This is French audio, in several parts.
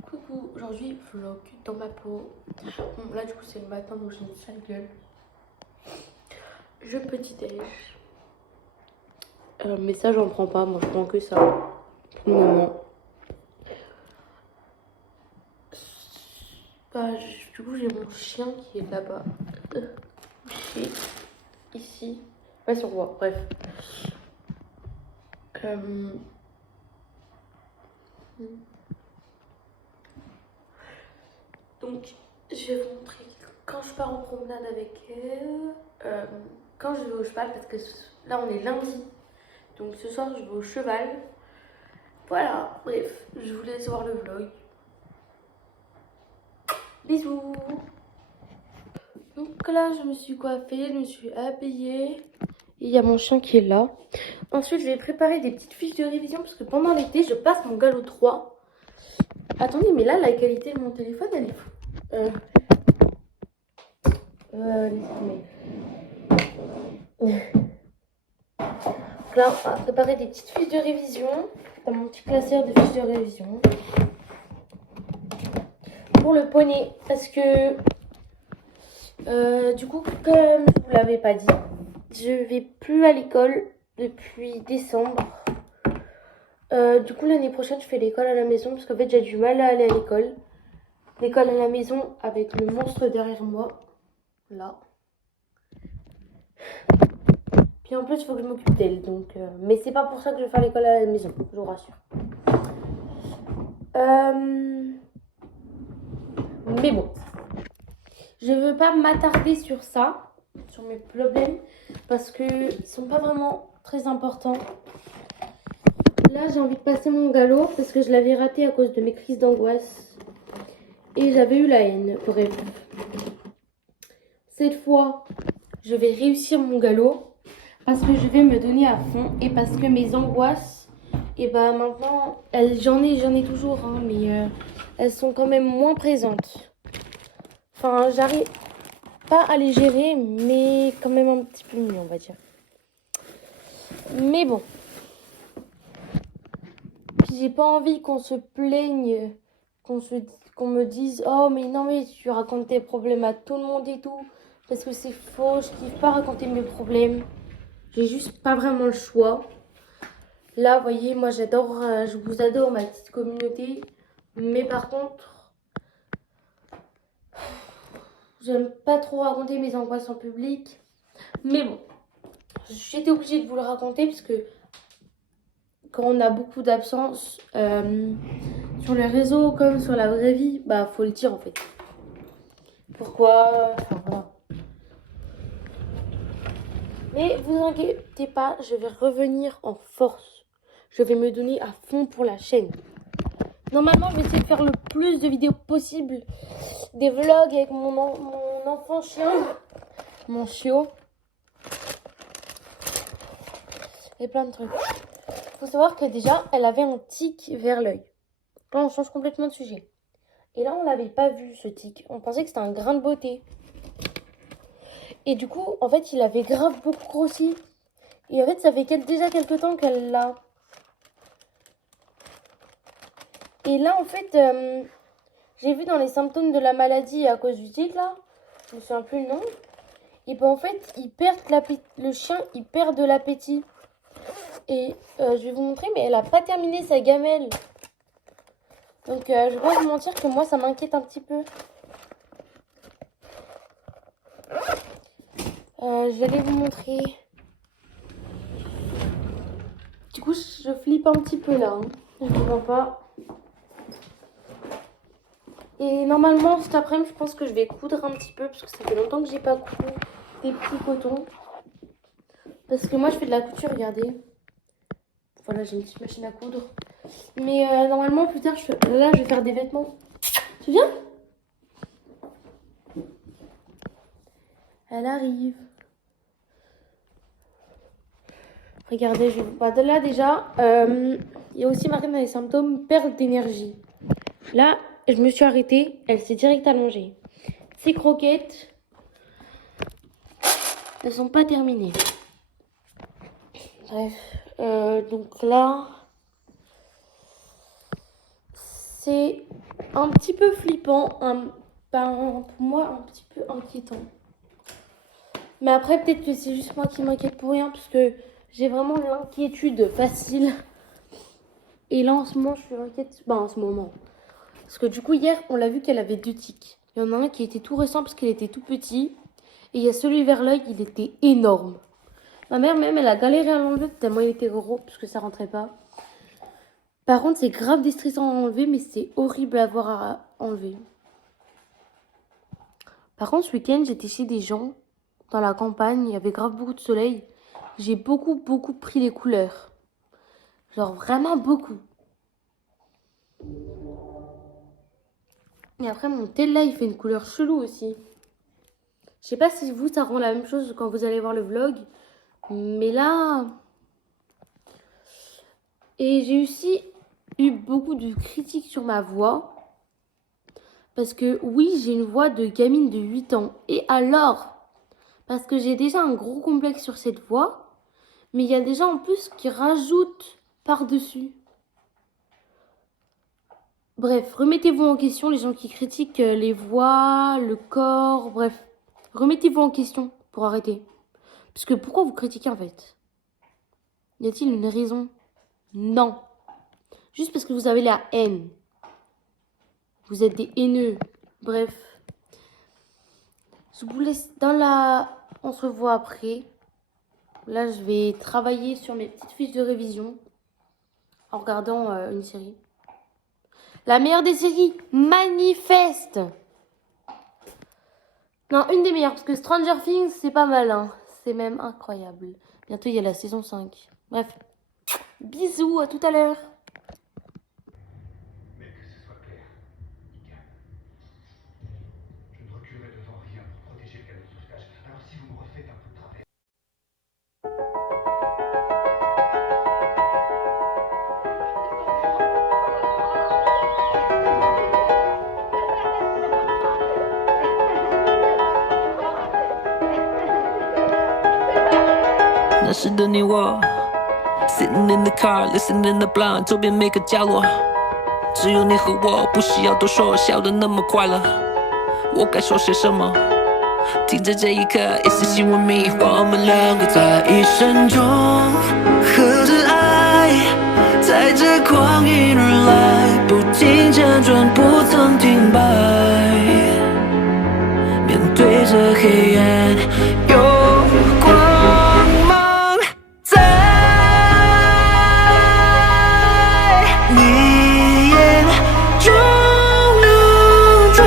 Coucou, aujourd'hui vlog dans ma peau. Bon, là du coup c'est le matin donc j'ai une sale gueule. Je petit déj. Mais ça j'en prends pas, moi je prends que ça pour le moment. Du coup j'ai mon chien qui est là-bas. Couché ici. Pas sur moi, bref. Donc je vais vous montrer quand je pars en promenade avec elle. Quand je vais au cheval parce que là on est lundi. Donc ce soir je vais au cheval. Voilà, bref, je vous laisse voir le vlog. Bisous. Donc là je me suis coiffée, je me suis habillée. Il y a mon chien qui est là. Ensuite je vais préparer des petites fiches de révision parce que pendant l'été je passe mon galop 3. Attendez, mais là la qualité de mon téléphone elle est fou. Là, on va préparer des petites fiches de révision dans mon petit classeur de fiches de révision. Pour le poney, parce que du coup, comme je vous l'avais pas dit, je vais plus à l'école depuis décembre. Du coup, l'année prochaine, je fais l'école à la maison parce qu'en fait, j'ai du mal à aller à l'école. L'école à la maison avec le monstre derrière moi, là. Puis en plus, il faut que je m'occupe d'elle. Donc, mais c'est pas pour ça que je vais faire l'école à la maison, je vous rassure. Mais bon, je veux pas m'attarder sur ça, sur mes problèmes, parce qu'ils sont pas vraiment très importants. Là, j'ai envie de passer mon galop parce que je l'avais raté à cause de mes crises d'angoisse. Et j'avais eu la haine, bref. Cette fois, je vais réussir mon galop parce que je vais me donner à fond et parce que mes angoisses, et bah maintenant, j'en ai toujours, hein, mais elles sont quand même moins présentes. Enfin, j'arrive pas à les gérer, mais quand même un petit peu mieux, on va dire. Mais bon. Puis j'ai pas envie qu'on se plaigne, qu'on me dise « Oh, mais non, mais tu racontes tes problèmes à tout le monde et tout. » Parce que c'est faux, je kiffe pas raconter mes problèmes. J'ai juste pas vraiment le choix. Là, vous voyez, moi j'adore, je vous adore ma petite communauté. Mais par contre, j'aime pas trop raconter mes angoisses en public. Mais bon, j'étais obligée de vous le raconter parce que quand on a beaucoup d'absence sur les réseaux comme sur la vraie vie, bah faut le dire en fait. Pourquoi? Enfin, voilà. Mais vous inquiétez pas, je vais revenir en force. Je vais me donner à fond pour la chaîne. Normalement, je vais essayer de faire le plus de vidéos possible. Des vlogs avec mon enfant chien. Mon chiot. Et plein de trucs. Faut savoir que déjà, elle avait un tic vers l'œil. Là, on change complètement de sujet. Et là, on l'avait pas vu, ce tic. On pensait que c'était un grain de beauté. Et du coup, en fait, il avait grave beaucoup grossi. Et en fait, ça fait déjà quelques temps qu'elle l'a. Et là, en fait, j'ai vu dans les symptômes de la maladie à cause du tic, là, je me souviens plus le nom. Et ben en fait, le chien, il perd de l'appétit. Et je vais vous montrer, mais elle a pas terminé sa gamelle. Donc, je vais pas vous mentir que moi, ça m'inquiète un petit peu. J'allais vous montrer. Du coup, je flippe un petit peu là. Hein. Je ne vois pas. Et normalement, cet après-midi, je pense que je vais coudre un petit peu. Parce que ça fait longtemps que j'ai pas coupé des petits cotons. Parce que moi, je fais de la couture, regardez. Voilà, j'ai une petite machine à coudre. Mais normalement, plus tard, là, je vais faire des vêtements. Tu viens? Elle arrive. Regardez, là déjà, il y a aussi marqué dans les symptômes perte d'énergie. Là, je me suis arrêtée, elle s'est direct allongée. Ces croquettes ne sont pas terminées. Bref, donc là, c'est un petit peu flippant, pour moi un petit peu inquiétant. Mais après, peut-être que c'est juste moi qui m'inquiète pour rien, parce que j'ai vraiment l'inquiétude facile. Et là, en ce moment, je suis inquiète. En ce moment. Parce que du coup, hier, on l'a vu qu'elle avait 2 tics. Il y en a un qui était tout récent parce qu'il était tout petit. Et il y a celui vers l'œil, il était énorme. Ma mère, même, elle a galéré à l'enlever tellement il était gros, parce que ça rentrait pas. Par contre, c'est grave déstressant à enlever, mais c'est horrible à voir à enlever. Par contre, ce week-end, j'étais chez des gens, dans la campagne, il y avait grave beaucoup de soleil. J'ai beaucoup pris les couleurs. Genre, vraiment beaucoup. Et après, mon tel là, il fait une couleur chelou aussi. Je sais pas si vous, ça rend la même chose quand vous allez voir le vlog. Mais là... Et j'ai aussi eu beaucoup de critiques sur ma voix. Parce que oui, j'ai une voix de gamine de 8 ans. Et alors? Parce que j'ai déjà un gros complexe sur cette voix. Mais il y a des gens en plus qui rajoutent par-dessus. Bref, remettez-vous en question, les gens qui critiquent les voix, le corps, bref. Remettez-vous en question pour arrêter. Parce que pourquoi vous critiquez en fait? Y a-t-il une raison? Non. Juste parce que vous avez la haine. Vous êtes des haineux. Bref. Je vous laisse dans la... On se revoit après. Là, je vais travailler sur mes petites fiches de révision. En regardant une série. La meilleure des séries, Manifeste. Non, une des meilleures, parce que Stranger Things, c'est pas mal, hein. C'est même incroyable. Bientôt, il y a la saison 5. Bref, bisous, à tout à l'heure. Mais que ce soit clair, Nickel. Je ne reculerai devant rien pour protéger le canot de sauvetage. Alors si vous me refaites un peu de travers...那时的你我 Sitting in the car, listening the blind 周边每个角落只有你和我，不需要多说，笑得那么快乐我该说些什么停在这一刻也是希望迷我们两个在一生中和着爱在这光阴而来不停辗转不曾停摆面对着黑暗有光芒在你眼中流转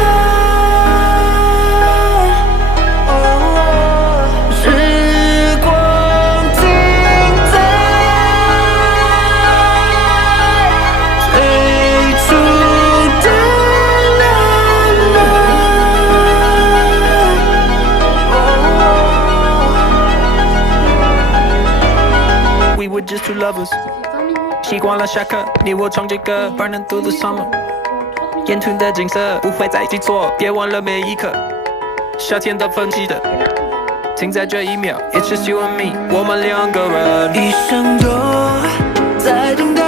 时光停在最初的那晚 We were just two lovers 习惯了下课你我唱这歌 Burning through the summer 沿途的景色不会再记错别忘了每一刻夏天的分期的停在这一秒 It's just you and me 我们两个人一生都在等待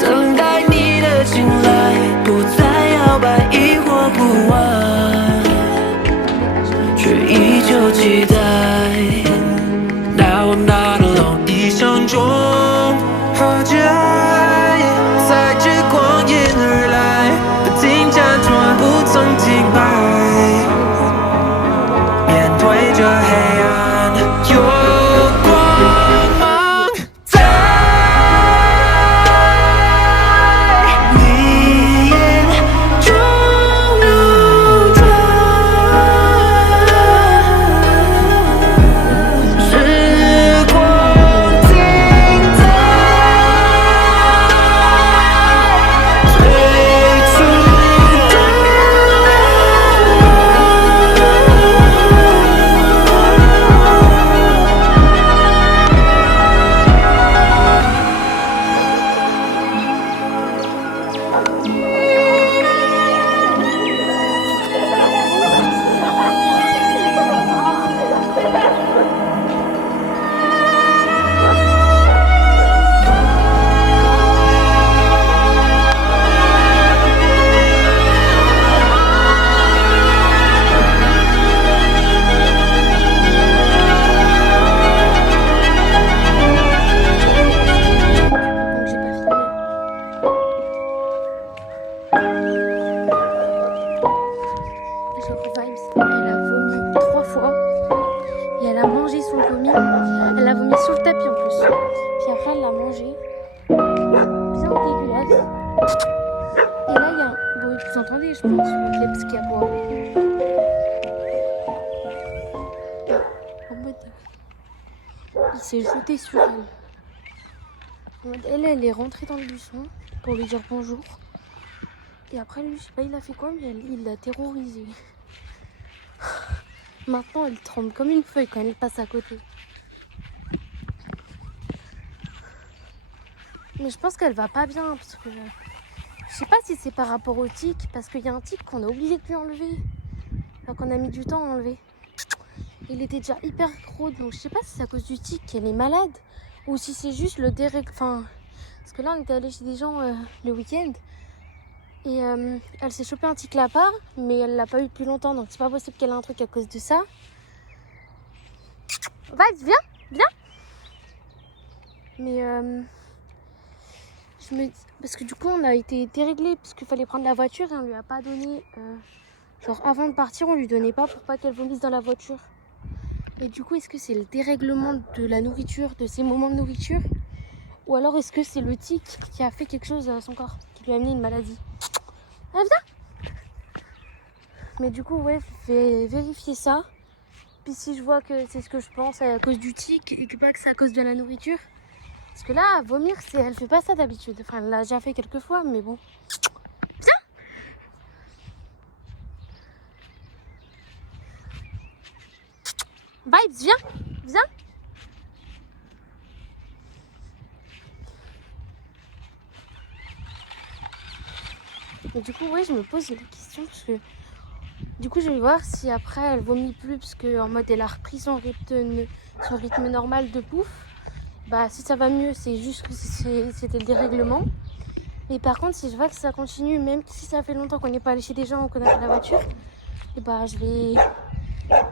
等待你的青睐不再摇摆疑惑不安却依旧期待 Now I'm not alone 一生中和着爱在这光阴而来不停辗转不曾停摆面对着黑暗有光芒在你眼中流转 a vomi sur le tapis en plus. Puis après, elle l'a mangé. Bien dégueulasse. Et là, il y a un... Bon, vous entendez, je pense, le kleps qui aboie. En mode... Il s'est jeté sur elle. En mode, elle est rentrée dans le buisson pour lui dire bonjour. Et après, lui, je sais pas, il a fait quoi, mais il l'a terrorisée. Maintenant, elle tremble comme une feuille quand elle passe à côté. Mais je pense qu'elle va pas bien parce que je sais pas si c'est par rapport au tic, parce qu'il y a un tic qu'on a oublié de lui enlever, enfin, qu'on a mis du temps à enlever. Il était déjà hyper gros, donc je sais pas si c'est à cause du tic qu'elle est malade ou si c'est juste le dérègle. Enfin, parce que là on était allé chez des gens le week-end et elle s'est chopé un tic là-bas, mais elle l'a pas eu depuis longtemps, donc c'est pas possible qu'elle ait un truc à cause de ça. Vas-y, viens. Mais je me dis, parce que du coup on a été déréglé parce qu'il fallait prendre la voiture et on lui a pas donné, genre avant de partir on lui donnait pas pour pas qu'elle vomisse dans la voiture. Et du coup est-ce que c'est le dérèglement de la nourriture, de ses moments de nourriture, ou alors est-ce que c'est le tic qui a fait quelque chose à son corps, qui lui a amené une maladie? Viens. Mais du coup ouais, je vais vérifier ça. Puis si je vois que c'est ce que je pense à cause du tic et que pas que c'est à cause de la nourriture. Parce que là, vomir, elle fait pas ça d'habitude. Enfin, elle l'a déjà fait quelques fois, mais bon. Viens. Vibes, viens. Mais du coup, ouais, je me pose la question parce que du coup, je vais voir si après elle vomit plus parce que en mode elle a repris son rythme normal de bouffe. Bah, si ça va mieux, c'est juste que c'était le dérèglement. Mais par contre, si je vois que ça continue, même si ça fait longtemps qu'on n'est pas allé chez des gens ou qu'on a fait la voiture, et bah, je vais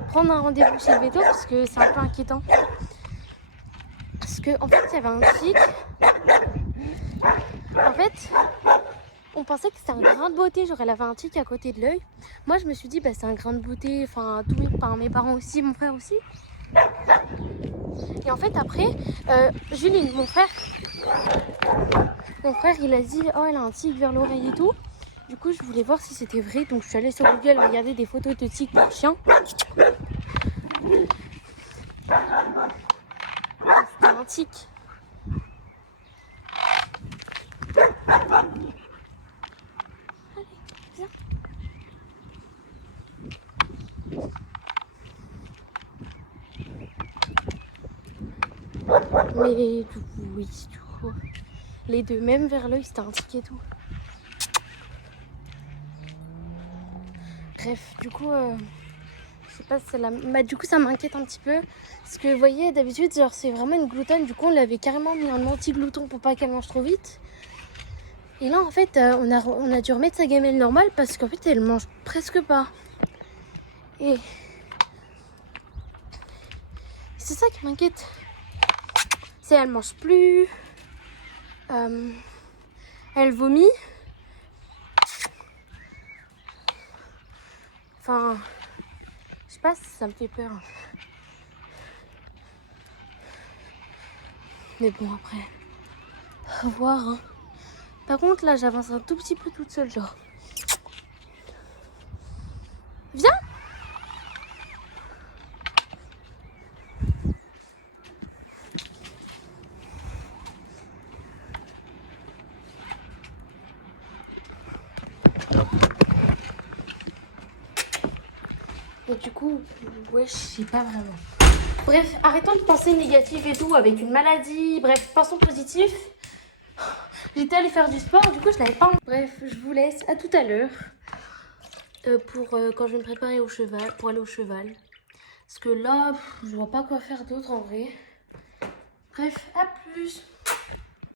prendre un rendez-vous chez le veto parce que c'est un peu inquiétant. Parce que en fait, il y avait un tic. En fait, on pensait que c'était un grain de beauté, genre elle avait un tic à côté de l'œil. Moi, je me suis dit, bah, c'est un grain de beauté, enfin, mes parents aussi, mon frère aussi. Et en fait, après, Juline, mon frère, il a dit, oh, elle a un tic vers l'oreille et tout. Du coup, je voulais voir si c'était vrai. Donc, je suis allée sur Google regarder des photos de tic pour chien. C'était un tic. Allez, viens. Mais du coup, oui, les deux, même vers l'œil, c'était un tic et tout. Bref, du coup, je sais pas si c'est la... Bah, du coup, ça m'inquiète un petit peu. Parce que, vous voyez, d'habitude, genre, c'est vraiment une gloutonne. Du coup, on l'avait carrément mis un anti-glouton pour pas qu'elle mange trop vite. Et là, en fait, on a dû remettre sa gamelle normale parce qu'en fait, elle mange presque pas. Et c'est ça qui m'inquiète. C'est elle mange plus. Elle vomit. Enfin, je sais pas si ça me fait peur. Mais bon, après, à voir. Hein. Par contre, là, j'avance un tout petit peu toute seule, genre. Viens! Et du coup, ouais, je sais pas vraiment. Bref, arrêtons de penser négatif et tout avec une maladie. Bref, pensons positif. J'étais allée faire du sport, du coup je n'avais pas... Bref, je vous laisse, à tout à l'heure. Pour quand je vais me préparer au cheval, pour aller au cheval. Parce que là, je vois pas quoi faire d'autre en vrai. Bref, à plus.